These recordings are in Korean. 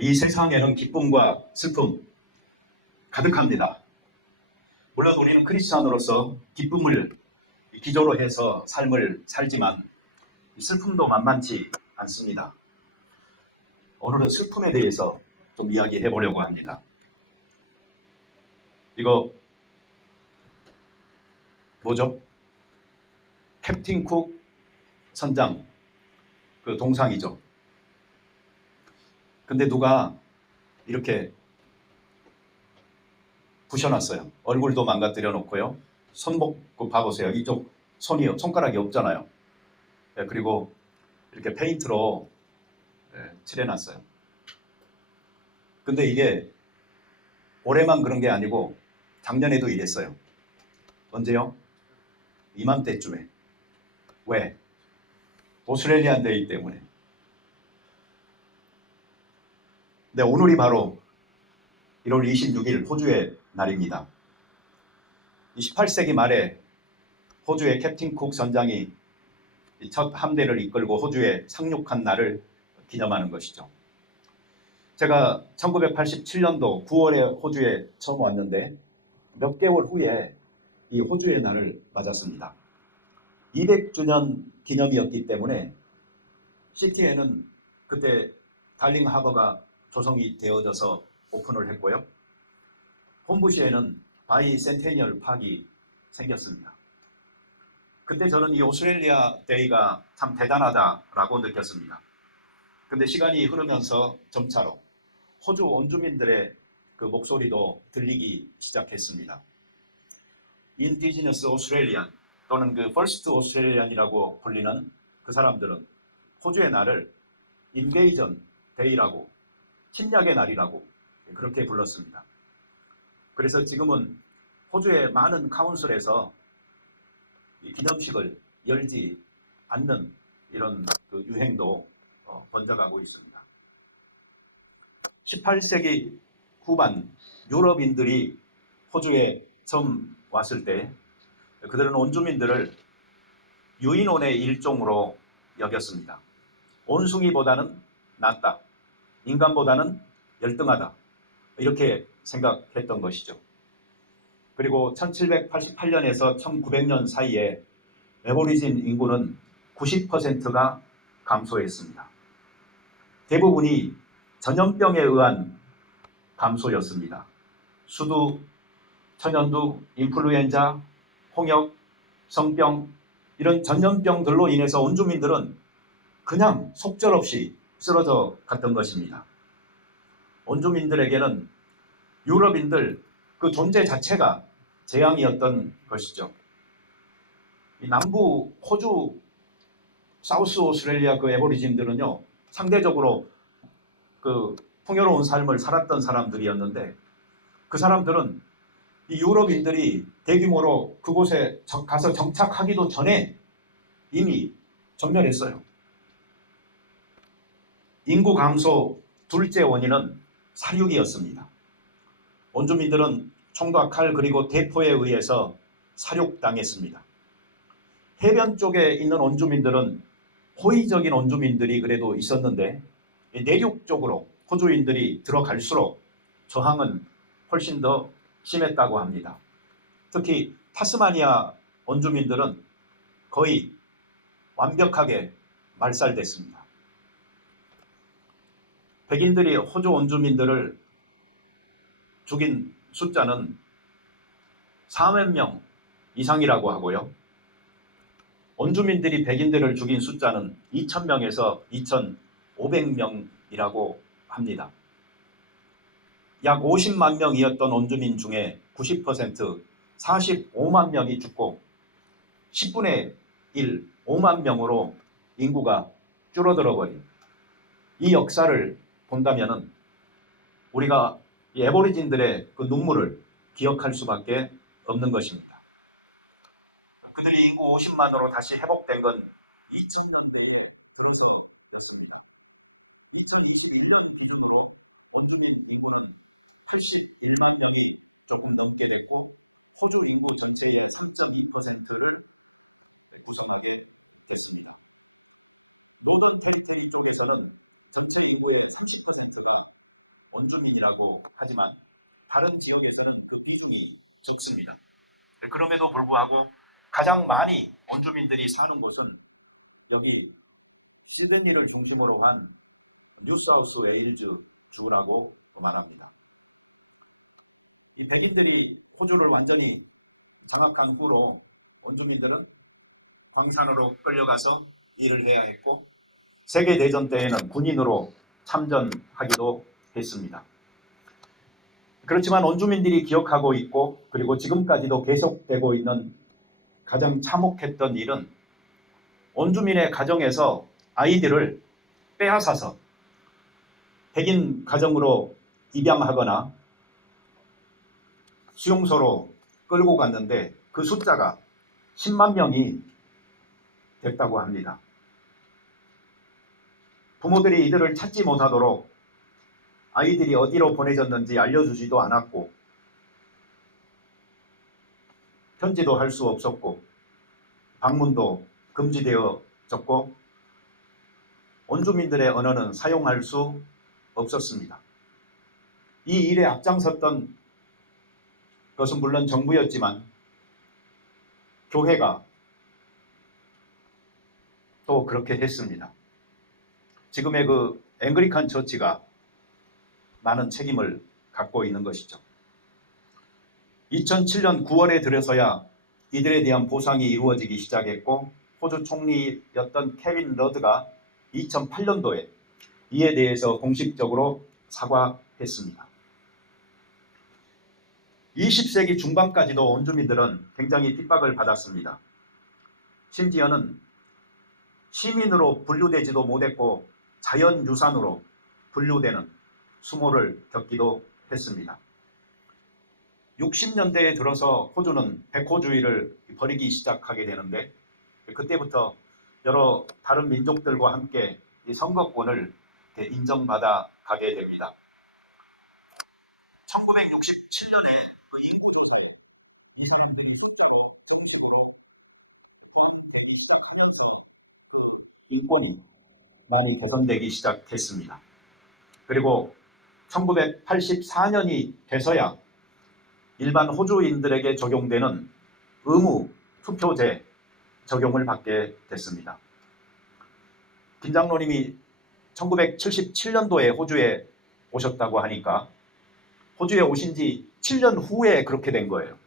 이 세상에는 기쁨과 슬픔 가득합니다. 물론 우리는 크리스찬으로서 기쁨을 기조로 해서 삶을 살지만 슬픔도 만만치 않습니다. 오늘은 슬픔에 대해서 좀 이야기해 보려고 합니다. 이거 뭐죠? 캡틴 쿡 선장 그 동상이죠. 근데 누가 이렇게 부셔놨어요. 얼굴도 망가뜨려 놓고요. 손목 봐보세요. 이쪽 손가락이 없잖아요. 그리고 이렇게 페인트로 칠해놨어요. 근데 이게 올해만 그런 게 아니고 작년에도 이랬어요. 언제요? 이맘때쯤에. 왜? 오스트레일리안 데이 때문에. 네, 오늘이 바로 1월 26일 호주의 날입니다. 18세기 말에 호주의 캡틴 쿡 선장이 첫 함대를 이끌고 호주에 상륙한 날을 기념하는 것이죠. 제가 1987년도 9월에 호주에 처음 왔는데 몇 개월 후에 이 호주의 날을 맞았습니다. 200주년 기념이었기 때문에 시티에는 그때 달링 하버가 조성이 되어져서 오픈을 했고요. 홈부시에는 바이 센테니얼 파크가 생겼습니다. 그때 저는 이 오스트레일리아 데이가 참 대단하다라고 느꼈습니다. 근데 시간이 흐르면서 점차로 호주 원주민들의 그 목소리도 들리기 시작했습니다. 인디지너스 오스트레일리안 또는 그 퍼스트 오스트레일리안이라고 불리는 그 사람들은 호주의 날을 인베이전 데이라고, 침략의 날이라고 그렇게 불렀습니다. 그래서 지금은 호주의 많은 카운슬에서 이 기념식을 열지 않는 이런 그 유행도 번져가고 있습니다. 18세기 후반 유럽인들이 호주에 처음 왔을 때 그들은 원주민들을 유인원의 일종으로 여겼습니다. 원숭이보다는 낫다, 인간보다는 열등하다, 이렇게 생각했던 것이죠. 그리고 1788년에서 1900년 사이에 애보리진 인구는 90%가 감소했습니다. 대부분이 전염병에 의한 감소였습니다. 수두, 천연두, 인플루엔자, 홍역, 성병 이런 전염병들로 인해서 원주민들은 그냥 속절없이 쓰러져 갔던 것입니다. 원주민들에게는 유럽인들 그 존재 자체가 재앙이었던 것이죠. 이 남부 호주 사우스 오스트레일리아 그 애보리진들은요 상대적으로 그 풍요로운 삶을 살았던 사람들이었는데 그 사람들은 이 유럽인들이 대규모로 그곳에 가서 정착하기도 전에 이미 전멸했어요. 인구 감소 둘째 원인은 사륙이었습니다. 원주민들은 총과 칼 그리고 대포에 의해서 사륙당했습니다. 해변 쪽에 있는 원주민들은 호의적인 원주민들이 그래도 있었는데 내륙 쪽으로 호주인들이 들어갈수록 저항은 훨씬 더 심했다고 합니다. 특히 타스마니아 원주민들은 거의 완벽하게 말살됐습니다. 백인들이 호주 원주민들을 죽인 숫자는 4만 명 이상이라고 하고요. 원주민들이 백인들을 죽인 숫자는 2,000명에서 2,500명이라고 합니다. 약 50만 명이었던 원주민 중에 90%, 45만 명이 죽고 10분의 1, 5만 명으로 인구가 줄어들어 버린 이 역사를 본다면 우리가 이 애보리진들의 그 눈물을 기억할 수밖에 없는 것입니다. 그들이 인구 50만으로 다시 회복된 건 2000년대에 들어서 그렇습니다. 2021년 기준으로 원주민 인구는 81만 명이 조금 넘게 됐고 호주 인구 전체의 3.2%를 구성하게 됐습니다. 노던 테리토리 쪽에서는 전체 인구의 30%가 원주민이라고 하지만 다른 지역에서는 그 비중이 적습니다. 그럼에도 불구하고 가장 많이 원주민들이 사는 곳은 여기 시드니를 중심으로 한 뉴사우스 웨일즈 주라고 말합니다. 이 백인들이 호주를 완전히 장악한 후로 원주민들은 광산으로 끌려가서 일을 해야 했고 세계대전 때에는 군인으로 참전하기도 했습니다. 그렇지만 원주민들이 기억하고 있고 그리고 지금까지도 계속되고 있는 가장 참혹했던 일은 원주민의 가정에서 아이들을 빼앗아서 백인 가정으로 입양하거나 수용소로 끌고 갔는데 그 숫자가 10만 명이 됐다고 합니다. 부모들이 이들을 찾지 못하도록 아이들이 어디로 보내졌는지 알려주지도 않았고 편지도 할 수 없었고 방문도 금지되어졌고 원주민들의 언어는 사용할 수 없었습니다. 이 일에 앞장섰던 것은 물론 정부였지만 교회가 또 그렇게 했습니다. 지금의 그 앵글리칸 처치가 많은 책임을 갖고 있는 것이죠. 2007년 9월에 들어서야 이들에 대한 보상이 이루어지기 시작했고 호주 총리였던 케빈 러드가 2008년도에 이에 대해서 공식적으로 사과했습니다. 20세기 중반까지도 원주민들은 굉장히 핍박을 받았습니다. 심지어는 시민으로 분류되지도 못했고 자연유산으로 분류되는 수모를 겪기도 했습니다. 60년대에 들어서 호주는 백호주의를 버리기 시작하게 되는데 그때부터 여러 다른 민족들과 함께 이 선거권을 인정받아 가게 됩니다. 1967년에 인권이 많이 보존되기 시작했습니다. 그리고 1984년이 돼서야 일반 호주인들에게 적용되는 의무 투표제 적용을 받게 됐습니다. 김 장로님이 1977년도에 호주에 오셨다고 하니까 호주에 오신 지 7년 후에 그렇게 된 거예요.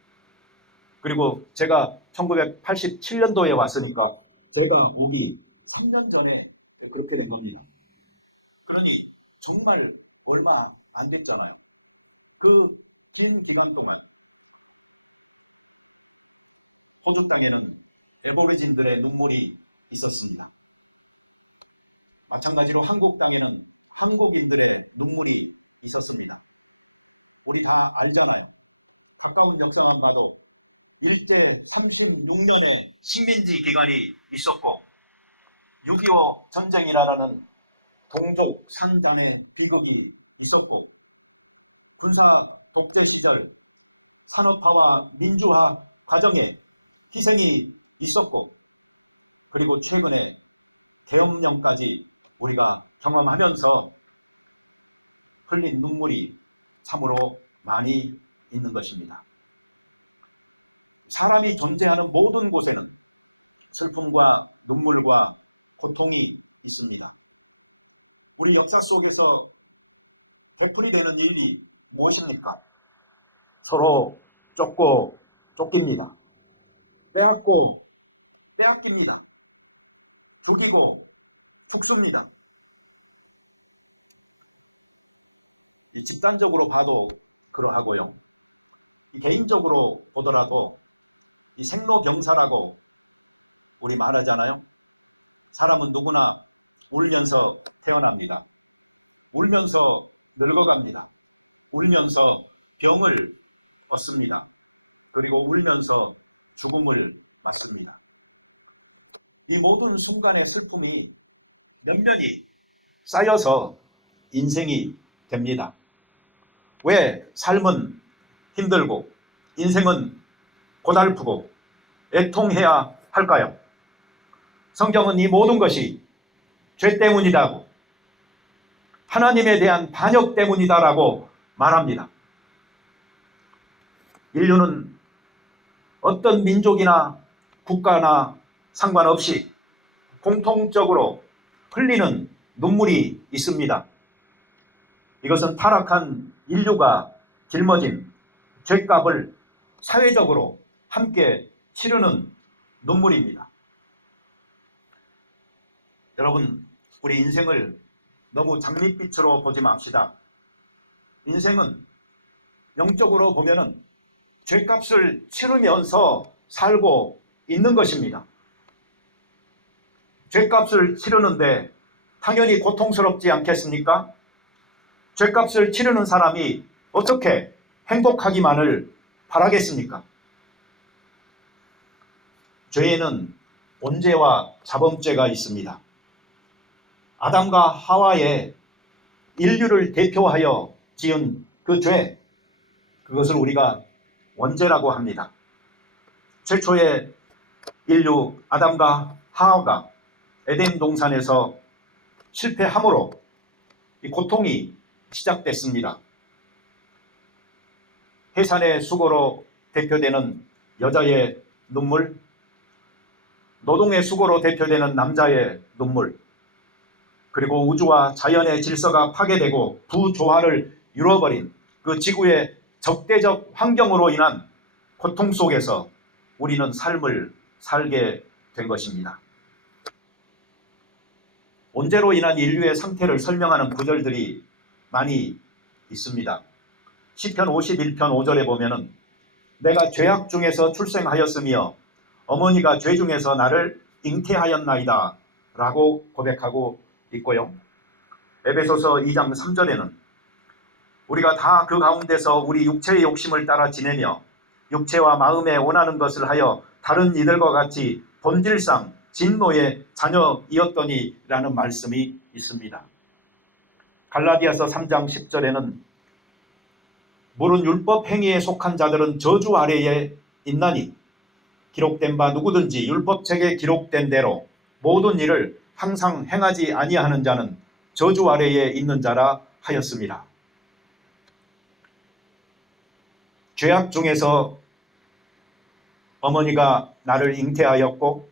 그리고 제가 1987년도에 왔으니까 제가 오기 3년 전에 그렇게 된 겁니다. 그러니 정말 얼마 안 됐잖아요. 그 긴 기간 동안 호주 땅에는 애보리진들의 눈물이 있었습니다. 마찬가지로 한국 땅에는 한국인들의 눈물이 있었습니다. 우리 다 알잖아요. 가까운 역사만 봐도 일제 36년의 식민지 기간이 있었고 6.25 전쟁이라는 동족 산단의 비극이 있었고 군사 독재 시절 산업화와 민주화 과정에 희생이 있었고 그리고 최근에 계엄령까지 우리가 경험하면서 흘린 눈물이 참으로 많이 있는 것입니다. 사람이 존재하는 모든 곳에는 슬픔과 눈물과 고통이 있습니다. 우리 역사 속에서 되풀이되는 일이 무엇입니까? 서로 쫓고 쫓깁니다. 빼앗고 빼앗깁니다. 죽이고 죽습니다. 집단적으로 봐도 그러하고요. 개인적으로 보더라도 이 생로병사라고 우리 말하잖아요. 사람은 누구나 울면서 태어납니다. 울면서 늙어갑니다. 울면서 병을 얻습니다. 그리고 울면서 죽음을 맞습니다. 이 모든 순간의 슬픔이 면면이 쌓여서 인생이 됩니다. 왜 삶은 힘들고 인생은 고달프고 애통해야 할까요? 성경은 이 모든 것이 죄 때문이라고 하나님에 대한 반역 때문이다라고 말합니다. 인류는 어떤 민족이나 국가나 상관없이 공통적으로 흘리는 눈물이 있습니다. 이것은 타락한 인류가 짊어진 죄값을 사회적으로 함께 치르는 눈물입니다. 여러분, 우리 인생을 너무 장밋빛으로 보지 맙시다. 인생은 영적으로 보면은 죄값을 치르면서 살고 있는 것입니다. 죄값을 치르는데 당연히 고통스럽지 않겠습니까? 죄값을 치르는 사람이 어떻게 행복하기만을 바라겠습니까? 죄에는 온죄와 자범죄가 있습니다. 아담과 하와의 인류를 대표하여 지은 그 죄, 그것을 우리가 원죄라고 합니다. 최초의 인류 아담과 하와가 에덴 동산에서 실패함으로 이 고통이 시작됐습니다. 해산의 수고로 대표되는 여자의 눈물, 노동의 수고로 대표되는 남자의 눈물, 그리고 우주와 자연의 질서가 파괴되고 부조화를 이루어버린 그 지구의 적대적 환경으로 인한 고통 속에서 우리는 삶을 살게 된 것입니다. 온죄로 인한 인류의 상태를 설명하는 구절들이 많이 있습니다. 시편 51편 5절에 보면은 내가 죄악 중에서 출생하였으며 어머니가 죄 중에서 나를 잉태하였나이다 라고 고백하고 있고요. 에베소서 2장 3절에는 우리가 다 그 가운데서 우리 육체의 욕심을 따라 지내며 육체와 마음에 원하는 것을 하여 다른 이들과 같이 본질상 진노의 자녀이었더니 라는 말씀이 있습니다. 갈라디아서 3장 10절에는 물은 율법 행위에 속한 자들은 저주 아래에 있나니 기록된 바 누구든지 율법책에 기록된 대로 모든 일을 항상 행하지 아니하는 자는 저주 아래에 있는 자라 하였습니다. 죄악 중에서 어머니가 나를 잉태하였고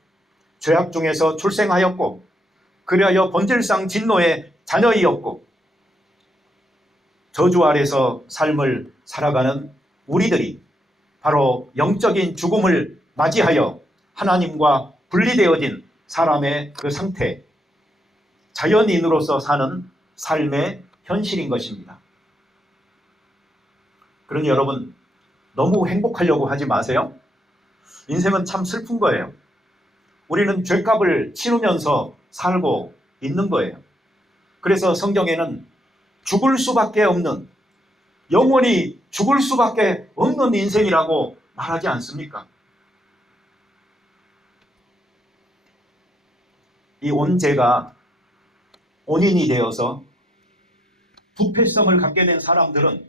죄악 중에서 출생하였고 그리하여 본질상 진노의 자녀이었고 저주 아래서 삶을 살아가는 우리들이 바로 영적인 죽음을 맞이하여 하나님과 분리되어진 사람의 그 상태, 자연인으로서 사는 삶의 현실인 것입니다. 그러니 여러분, 너무 행복하려고 하지 마세요. 인생은 참 슬픈 거예요. 우리는 죄값을 치르면서 살고 있는 거예요. 그래서 성경에는 죽을 수밖에 없는, 영원히 죽을 수밖에 없는 인생이라고 말하지 않습니까? 이 온죄가 원인이 되어서 부패성을 갖게 된 사람들은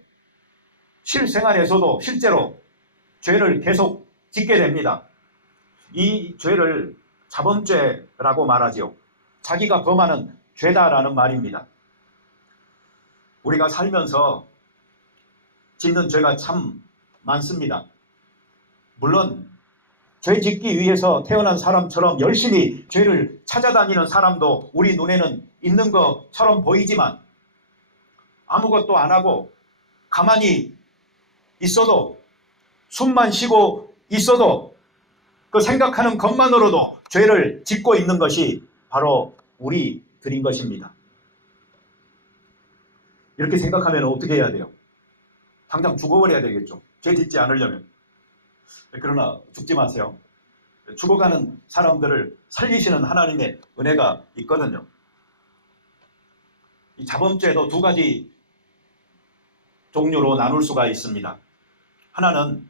실생활에서도 실제로 죄를 계속 짓게 됩니다. 이 죄를 자범죄라고 말하지요. 자기가 범하는 죄다라는 말입니다. 우리가 살면서 짓는 죄가 참 많습니다. 물론 죄 짓기 위해서 태어난 사람처럼 열심히 죄를 찾아다니는 사람도 우리 눈에는 있는 것처럼 보이지만 아무것도 안 하고 가만히 있어도 숨만 쉬고 있어도 그 생각하는 것만으로도 죄를 짓고 있는 것이 바로 우리들인 것입니다. 이렇게 생각하면 어떻게 해야 돼요? 당장 죽어버려야 되겠죠. 죄 짓지 않으려면. 그러나 죽지 마세요. 죽어가는 사람들을 살리시는 하나님의 은혜가 있거든요. 이 자범죄도 두 가지 종류로 나눌 수가 있습니다. 하나는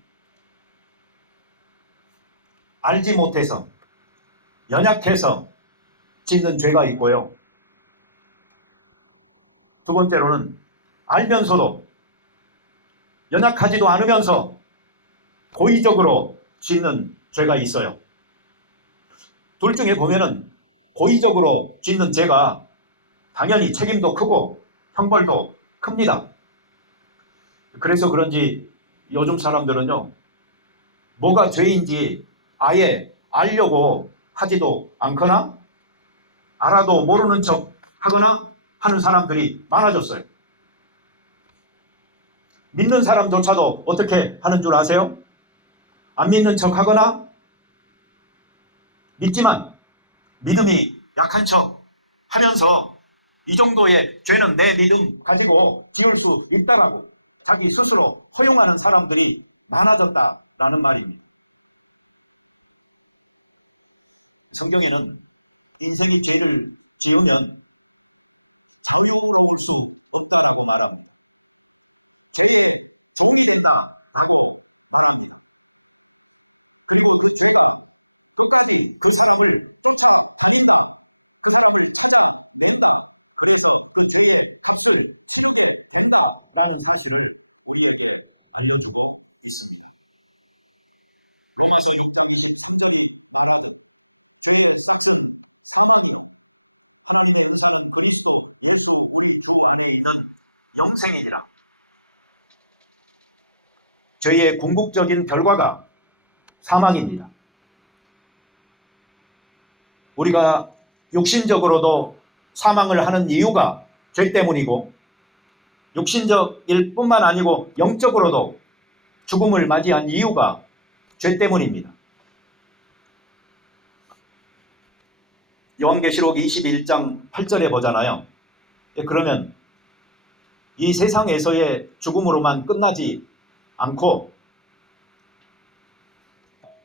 알지 못해서 연약해서 짓는 죄가 있고요. 두 번째로는 알면서도 연약하지도 않으면서 고의적으로 짓는 죄가 있어요. 둘 중에 보면은 고의적으로 짓는 죄가 당연히 책임도 크고 형벌도 큽니다. 그래서 그런지 요즘 사람들은요, 뭐가 죄인지 아예 알려고 하지도 않거나 알아도 모르는 척 하거나 하는 사람들이 많아졌어요. 믿는 사람조차도 어떻게 하는 줄 아세요? 안 믿는 척 하거나 믿지만 믿음이 약한 척 하면서 이 정도의 죄는 내 믿음 가지고 지을 수 있다라고 자기 스스로 허용하는 사람들이 많아졌다라는 말입니다. 성경에는 인생이 죄를 지으면 영생이니라. 죄의 궁극적인 결과가 사망입니다. 우리가 육신적으로도 사망을 하는 이유가 죄 때문이고 육신적일 뿐만 아니고 영적으로도 죽음을 맞이한 이유가 죄 때문입니다. 요한계시록 21장 8절에 보잖아요. 그러면 이 세상에서의 죽음으로만 끝나지 않고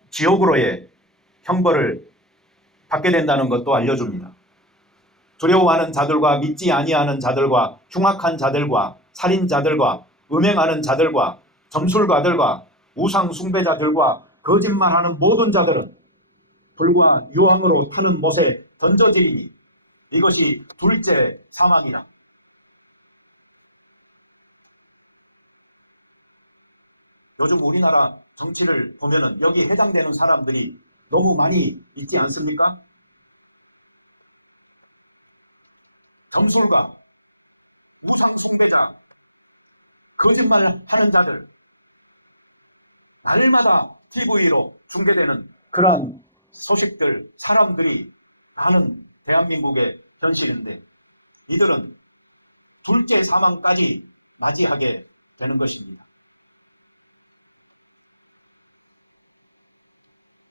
지옥으로의 형벌을 받게 된다는 것도 알려줍니다. 두려워하는 자들과 믿지 아니하는 자들과 흉악한 자들과 살인자들과 음행하는 자들과 점술가들과 우상 숭배자들과 거짓말하는 모든 자들은 불과 유황으로 타는 못에 던져지리니 이것이 둘째 사망이라. 요즘 우리나라 정치를 보면은 여기 해당되는 사람들이 너무 많이 있지 않습니까? 점술가, 우상 숭배자, 거짓말을 하는 자들, 날마다 TV로 중계되는 그러한 소식들, 사람들이 많은 대한민국의 현실인데 이들은 둘째 사망까지 맞이하게 되는 것입니다.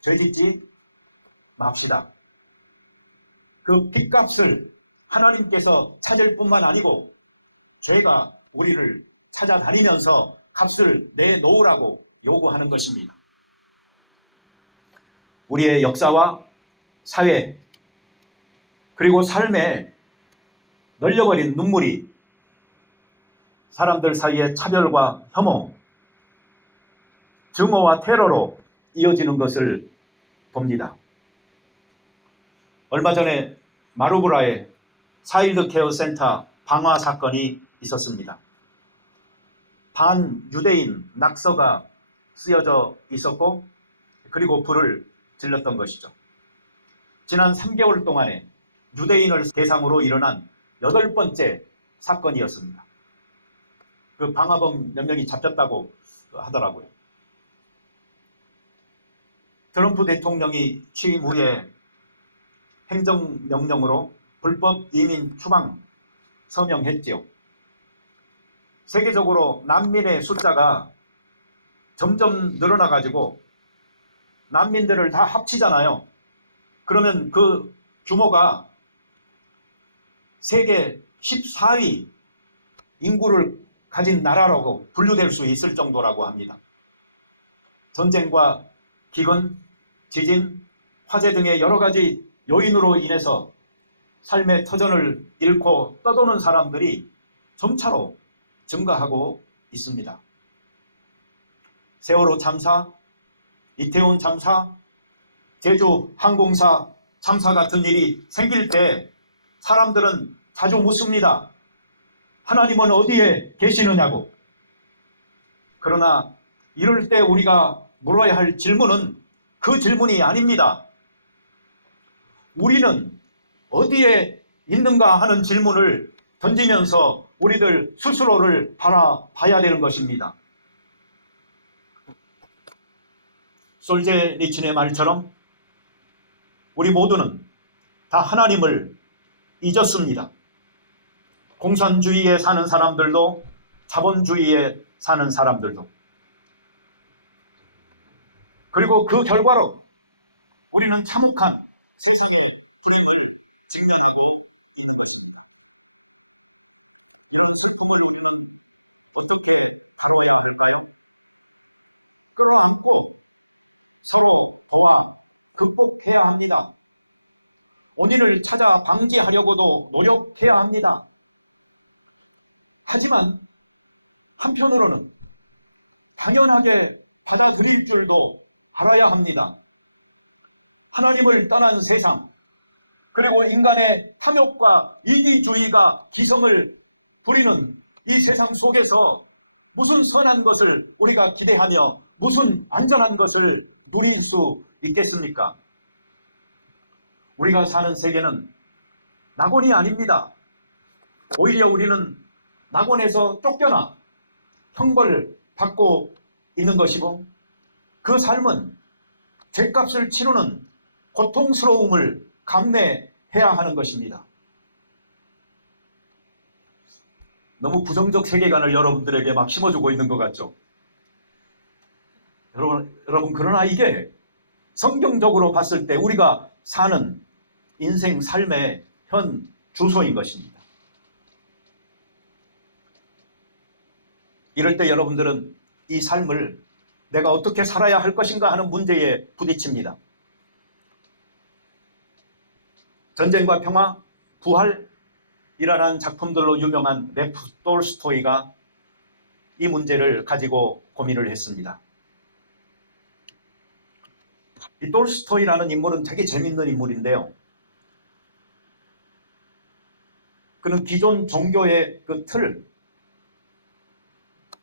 죄짓지 맙시다. 그 빚값을 하나님께서 찾을 뿐만 아니고 죄가 우리를 찾아다니면서 값을 내놓으라고 요구하는 것입니다. 우리의 역사와 사회 그리고 삶에 널려버린 눈물이 사람들 사이의 차별과 혐오, 증오와 테러로 이어지는 것을 봅니다. 얼마 전에 마루브라에 차일드 케어 센터 방화 사건이 있었습니다. 반유대인 낙서가 쓰여져 있었고 그리고 불을 질렀던 것이죠. 지난 3개월 동안에 유대인을 대상으로 일어난 8번째 사건이었습니다. 그 방화범 몇 명이 잡혔다고 하더라고요. 트럼프 대통령이 취임 후에 행정명령으로 불법 이민 추방 서명했지요. 세계적으로 난민의 숫자가 점점 늘어나가지고 난민들을 다 합치잖아요. 그러면 그 규모가 세계 14위 인구를 가진 나라라고 분류될 수 있을 정도라고 합니다. 전쟁과 기근, 지진, 화재 등의 여러 가지 요인으로 인해서 삶의 터전을 잃고 떠도는 사람들이 점차로 증가하고 있습니다. 세월호 참사, 이태원 참사, 제주 항공사 참사 같은 일이 생길 때 사람들은 자주 묻습니다. 하나님은 어디에 계시느냐고. 그러나 이럴 때 우리가 물어야 할 질문은 그 질문이 아닙니다. 우리는 어디에 있는가 하는 질문을 던지면서 우리들 스스로를 바라봐야 되는 것입니다. 솔제니친의 말처럼 우리 모두는 다 하나님을 잊었습니다. 공산주의에 사는 사람들도 자본주의에 사는 사람들도. 그리고 그 결과로 우리는 참혹한 세상의 불행을 직면하고 있는 것입니다. 어떻게 바라봐야 할까요? 하고 도와 극복해야 합니다. 원인을 찾아 방지하려고도 노력해야 합니다. 하지만 한편으로는 당연하게 받아들일 줄도 알아야 합니다. 하나님을 떠난 세상, 그리고 인간의 탐욕과 이기주의가 기성을 부리는 이 세상 속에서 무슨 선한 것을 우리가 기대하며 무슨 안전한 것을 누릴 수 있겠습니까? 우리가 사는 세계는 낙원이 아닙니다. 오히려 우리는 낙원에서 쫓겨나 형벌을 받고 있는 것이고, 그 삶은 죗값을 치르는 고통스러움을 감내해야 하는 것입니다. 너무 부정적 세계관을 여러분들에게 막 심어주고 있는 것 같죠? 여러분 그러나 이게 성경적으로 봤을 때 우리가 사는 인생 삶의 현 주소인 것입니다. 이럴 때 여러분들은 이 삶을 내가 어떻게 살아야 할 것인가 하는 문제에 부딪힙니다. 전쟁과 평화, 부활이라는 작품들로 유명한 레프 톨스토이가 이 문제를 가지고 고민을 했습니다. 이 톨스토이라는 인물은 되게 재밌는 인물인데요. 그는 기존 종교의 그 틀,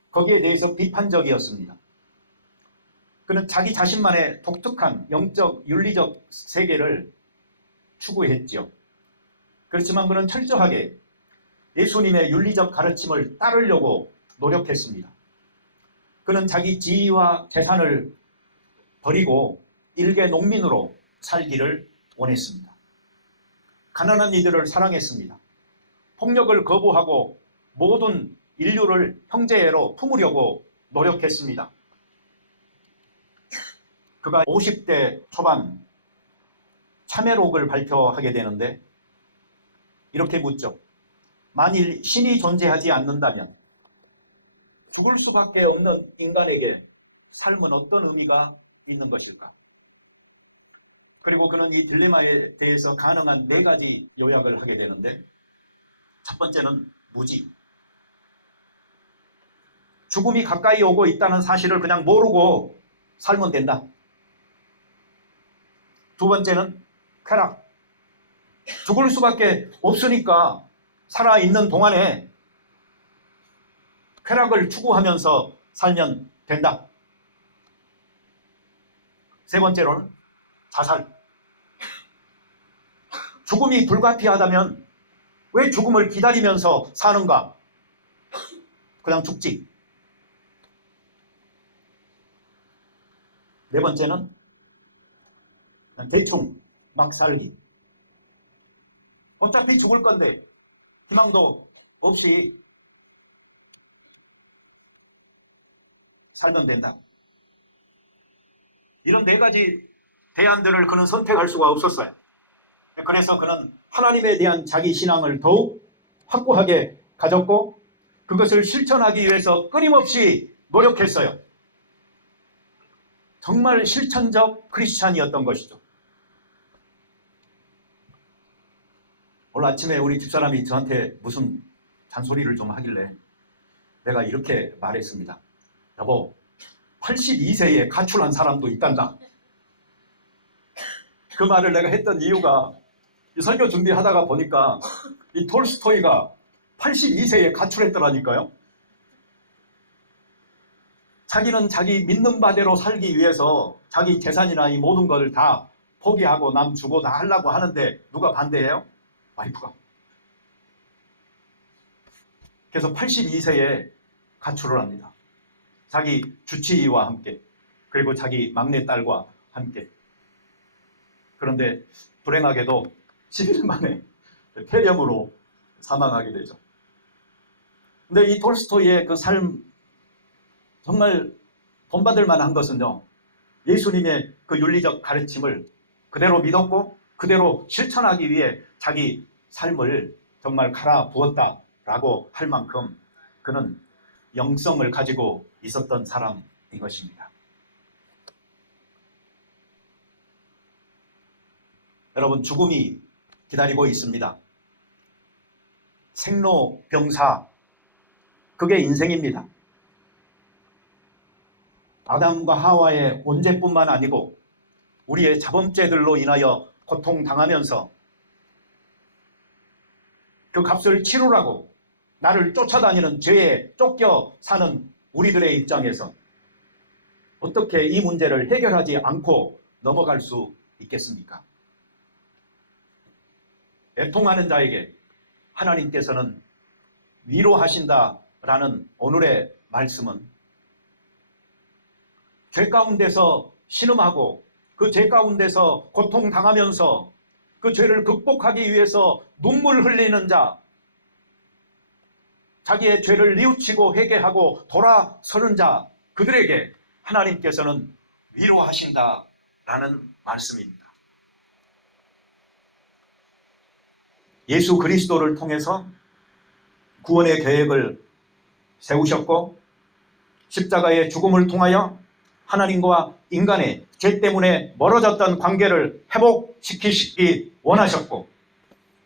거기에 대해서 비판적이었습니다. 그는 자기 자신만의 독특한 영적, 윤리적 세계를 추구했죠. 그렇지만 그는 철저하게 예수님의 윤리적 가르침을 따르려고 노력했습니다. 그는 자기 지위와 재산을 버리고 일개 농민으로 살기를 원했습니다. 가난한 이들을 사랑했습니다. 폭력을 거부하고 모든 인류를 형제로 품으려고 노력했습니다. 그가 50대 초반 참회록을 발표하게 되는데 이렇게 묻죠. 만일 신이 존재하지 않는다면 죽을 수밖에 없는 인간에게 삶은 어떤 의미가 있는 것일까? 그리고 그는 이 딜레마에 대해서 가능한 4가지 요약을 하게 되는데, 첫 번째는 무지. 죽음이 가까이 오고 있다는 사실을 그냥 모르고 살면 된다. 두 번째는 쾌락. 죽을 수밖에 없으니까 살아있는 동안에 쾌락을 추구하면서 살면 된다. 세 번째로는 자살. 죽음이 불가피하다면 왜 죽음을 기다리면서 사는가? 그냥 죽지. 네 번째는 대충 막 살기. 어차피 죽을 건데 희망도 없이 살면 된다. 이런 4가지 대안들을 그는 선택할 수가 없었어요. 그래서 그는 하나님에 대한 자기 신앙을 더욱 확고하게 가졌고 그것을 실천하기 위해서 끊임없이 노력했어요. 정말 실천적 크리스찬이었던 것이죠. 오늘 아침에 우리 집사람이 저한테 무슨 잔소리를 좀 하길래 내가 이렇게 말했습니다. 여보, 82세에 가출한 사람도 있단다. 그 말을 내가 했던 이유가 이 설교 준비하다가 보니까 이 톨스토이가 82세에 가출했더라니까요. 자기는 자기 믿는 바대로 살기 위해서 자기 재산이나 이 모든 것을 다 포기하고 남 주고 다 하려고 하는데 누가 반대해요? 와이프가. 그래서 82세에 가출을 합니다. 자기 주치의와 함께, 그리고 자기 막내딸과 함께. 그런데 불행하게도 10일 만에 폐렴으로 사망하게 되죠. 근데 이 톨스토이의 그 삶, 정말 본받을 만한 것은요, 예수님의 그 윤리적 가르침을 그대로 믿었고 그대로 실천하기 위해 자기 삶을 정말 갈아부었다라고 할 만큼 그는 영성을 가지고 있었던 사람인 것입니다. 여러분, 죽음이 기다리고 있습니다. 생로병사, 그게 인생입니다. 아담과 하와의 원죄뿐만 아니고 우리의 자범죄들로 인하여 고통당하면서 그 값을 치르라고 나를 쫓아다니는 죄에 쫓겨 사는 우리들의 입장에서 어떻게 이 문제를 해결하지 않고 넘어갈 수 있겠습니까? 애통하는 자에게 하나님께서는 위로하신다라는 오늘의 말씀은 죄 가운데서 신음하고 그 죄 가운데서 고통당하면서 그 죄를 극복하기 위해서 눈물 흘리는 자, 자기의 죄를 뉘우치고 회개하고 돌아서는 자, 그들에게 하나님께서는 위로하신다라는 말씀입니다. 예수 그리스도를 통해서 구원의 계획을 세우셨고 십자가의 죽음을 통하여 하나님과 인간의 죄 때문에 멀어졌던 관계를 회복시키시기 원하셨고,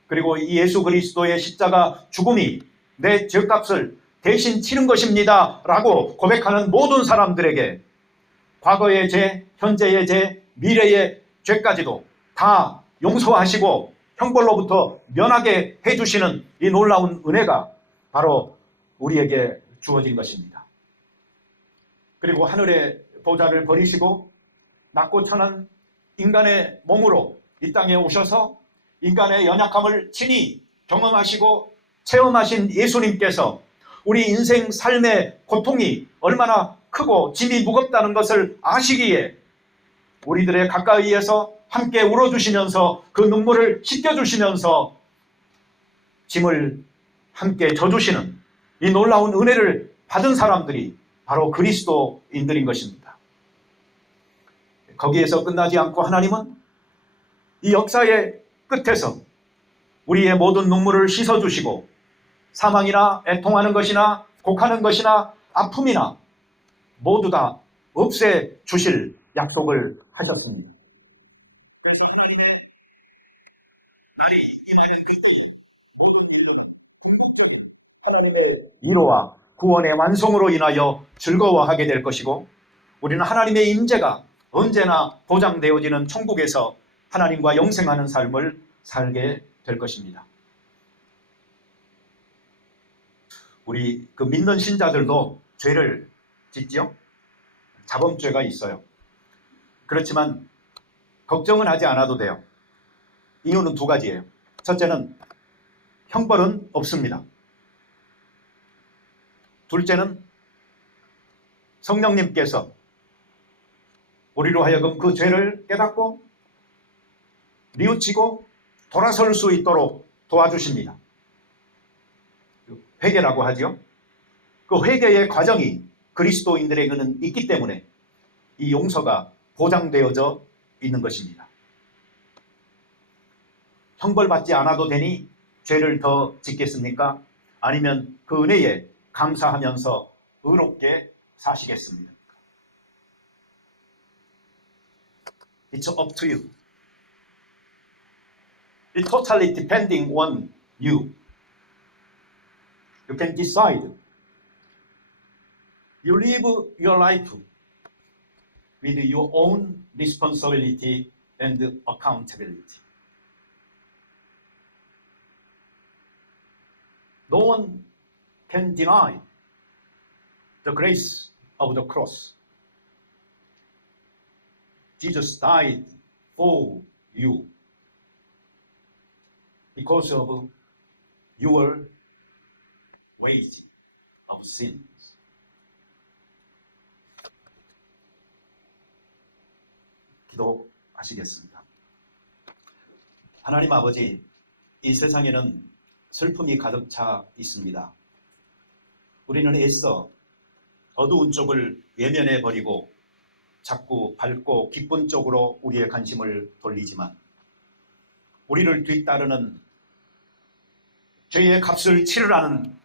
그리고 이 예수 그리스도의 십자가 죽음이 내 죄값을 대신 치른 것입니다 라고 고백하는 모든 사람들에게 과거의 죄, 현재의 죄, 미래의 죄까지도 다 용서하시고 형벌로부터 면하게 해주시는 이 놀라운 은혜가 바로 우리에게 주어진 것입니다. 그리고 하늘의 보좌를 버리시고 낮고 천한 인간의 몸으로 이 땅에 오셔서 인간의 연약함을 친히 경험하시고 체험하신 예수님께서 우리 인생 삶의 고통이 얼마나 크고 짐이 무겁다는 것을 아시기에 우리들의 가까이에서 함께 울어주시면서 그 눈물을 씻겨주시면서 짐을 함께 져주시는 이 놀라운 은혜를 받은 사람들이 바로 그리스도인들인 것입니다. 거기에서 끝나지 않고 하나님은 이 역사의 끝에서 우리의 모든 눈물을 씻어주시고 사망이나 애통하는 것이나 곡하는 것이나 아픔이나 모두 다 없애주실 약속을 하셨습니다. 날이 임하는 그때 모든 인류가 궁극적인 하나님의 위로와 구원의 완성으로 인하여 즐거워하게 될 것이고, 우리는 하나님의 임재가 언제나 보장되어지는 천국에서 하나님과 영생하는 삶을 살게 될 것입니다. 우리 그 믿는 신자들도 죄를 짓죠. 자범죄가 있어요. 그렇지만 걱정은 하지 않아도 돼요. 이유는 두 가지예요. 첫째는 형벌은 없습니다. 둘째는 성령님께서 우리로 하여금 그 죄를 깨닫고 뉘우치고 돌아설 수 있도록 도와주십니다. 회개라고 하죠. 그 회개의 과정이 그리스도인들에게는 있기 때문에 이 용서가 보장되어져 있는 것입니다. 형벌받지 않아도 되니 죄를 더 짓겠습니까? 아니면 그 은혜에 감사하면서 의롭게 사시겠습니까? It's up to you. It's totally depending on you. You can decide. You live your life with your own responsibility and accountability. No one can deny the grace of the cross. Jesus died for you because of your wage of sin. 기도하시겠습니다. 하나님 아버지, 이 세상에는 슬픔이 가득 차 있습니다. 우리는 애써 어두운 쪽을 외면해 버리고 자꾸 밝고 기쁜 쪽으로 우리의 관심을 돌리지만 우리를 뒤따르는 죄의 값을 치르라는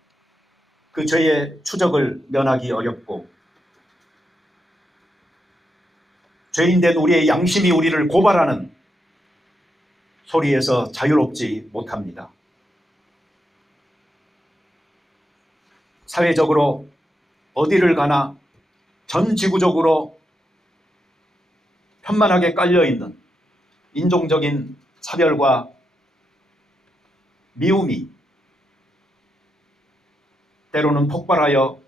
그 죄의 추적을 면하기 어렵고 죄인된 우리의 양심이 우리를 고발하는 소리에서 자유롭지 못합니다. 사회적으로 어디를 가나 전 지구적으로 편만하게 깔려있는 인종적인 차별과 미움이 때로는 폭발하여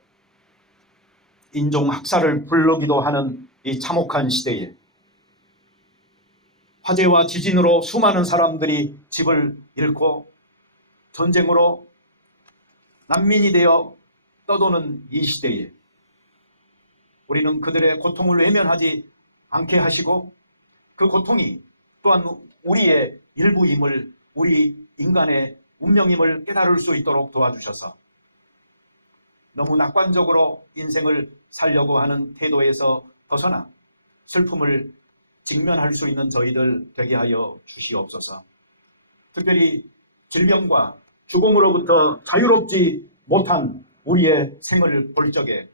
인종학살을 부르기도 하는 이 참혹한 시대에 화재와 지진으로 수많은 사람들이 집을 잃고 전쟁으로 난민이 되어 떠도는 이 시대에 우리는 그들의 고통을 외면하지 않게 하시고 그 고통이 또한 우리의 일부임을, 우리 인간의 운명임을 깨달을 수 있도록 도와주셔서 너무 낙관적으로 인생을 살려고 하는 태도에서 벗어나 슬픔을 직면할 수 있는 저희들 되게 하여 주시옵소서. 특별히 질병과 죽음으로부터 자유롭지 못한 우리의 생을 볼 적에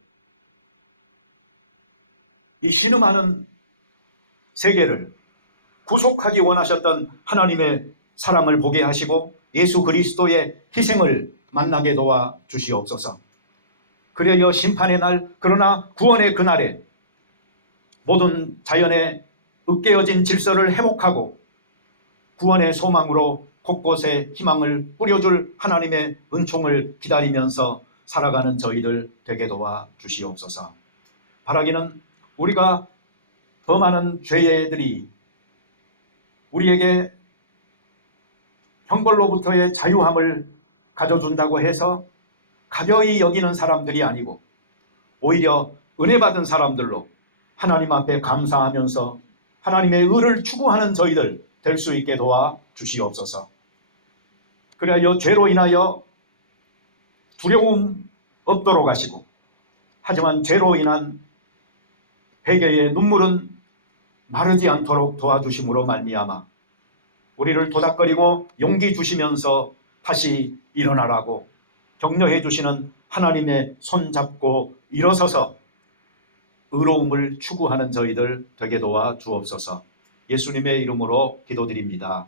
이 신음하는 세계를 구속하기 원하셨던 하나님의 사랑을 보게 하시고 예수 그리스도의 희생을 만나게 도와 주시옵소서. 그래야 심판의 날, 그러나 구원의 그날에 모든 자연의 으깨어진 질서를 회복하고 구원의 소망으로 곳곳에 희망을 뿌려줄 하나님의 은총을 기다리면서 살아가는 저희들 되게 도와 주시옵소서. 바라기는 우리가 범하는 죄들이 우리에게 형벌로부터의 자유함을 가져준다고 해서 가벼이 여기는 사람들이 아니고 오히려 은혜 받은 사람들로 하나님 앞에 감사하면서 하나님의 의를 추구하는 저희들 될 수 있게 도와 주시옵소서. 그래야 죄로 인하여 두려움 없도록 하시고 하지만 죄로 인한 회개의 눈물은 마르지 않도록 도와주심으로 말미암아 우리를 도닥거리고 용기 주시면서 다시 일어나라고 격려해 주시는 하나님의 손 잡고 일어서서 의로움을 추구하는 저희들 되게 도와 주옵소서. 예수님의 이름으로 기도드립니다.